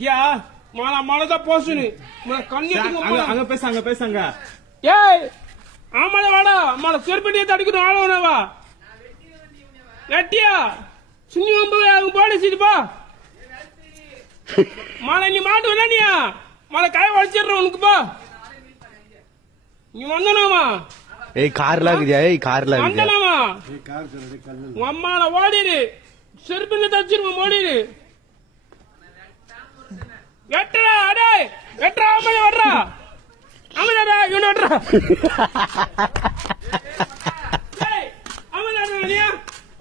யா மழை போசுன்னு அங்க பேசாங்க ஏய் ஆமாடா வாடா மழை செருப்பட்டியை தடிக்கணும் ஆளவனவா நட்டியா சுண்ணி ஒன்பது அவங்க போலீஸ்ப்பா மழை நீ மாட்டு வந்தானியா மழை காய வளைச்சிடுற உனக்குப்பா நீ வந்தனாமா ஏய் கார்ல இருக்குதியா ஏய் கார்ல வந்தனாமா உன் அம்மால ஓடிடு செருப்பில தச்சிருவோம் ஓடிடு வெட்டுறா அடே வெட்டுறா ஆமாடா வர்றா ஆமாடா இவன் வெட்டுறா ஆமாடா நீயா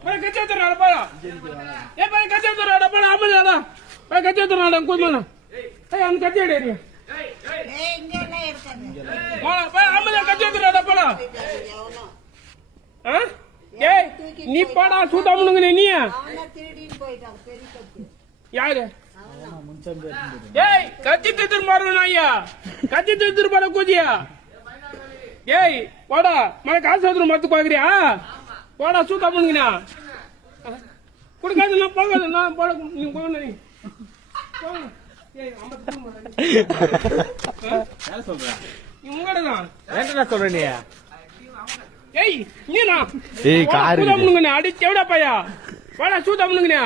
போய் கச்சா தரடா போடா ஏய் போய் கச்சா தரடா போடா ஆமாடா போய் கச்சா தரடா கூமனா ஏய் அந்த கச்சா ஏறியா ஏய் இங்க என்ன எடுக்கறீங்க போய் ஆமாடா கச்சா தரடா போடா ஏய் நீ போடா சூதாமுனுங்க நீயா அவன திருடின்னு போயிட்டான் பெரிய கத்தி யாரு ஏய் கத்தி திரு மாறுவா ஐயா கத்தி திரு போட கூதியா ஏய் போடா மழை காசு வந்து மத்து பாக்குறியா போடா சூத்தா பண்ணுங்கண்ணா கொடுக்காது நான் போகாது நான் போட நீ போக நீ உங்களதான் சொல்ற நீ ஏய் நீனா ஏய் கார் பண்ணுங்கண்ணா அடி செவடா பையா போடா சூத்தா பண்ணுங்கண்ணா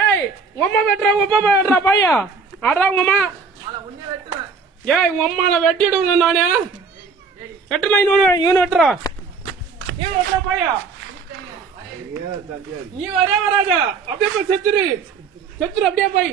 ஏய் உம்மா வெட்டுறா பையா ஆடுறா உங்க அம்மா ஏய் உங்க அம்மால வெட்டிடுவேன் நானே வெட்டுனா இவனு வெட்டுறா இவன் வெட்டுறா பையா நீ வரே வராத அப்படியே போய் செத்துரு அப்படியே போய்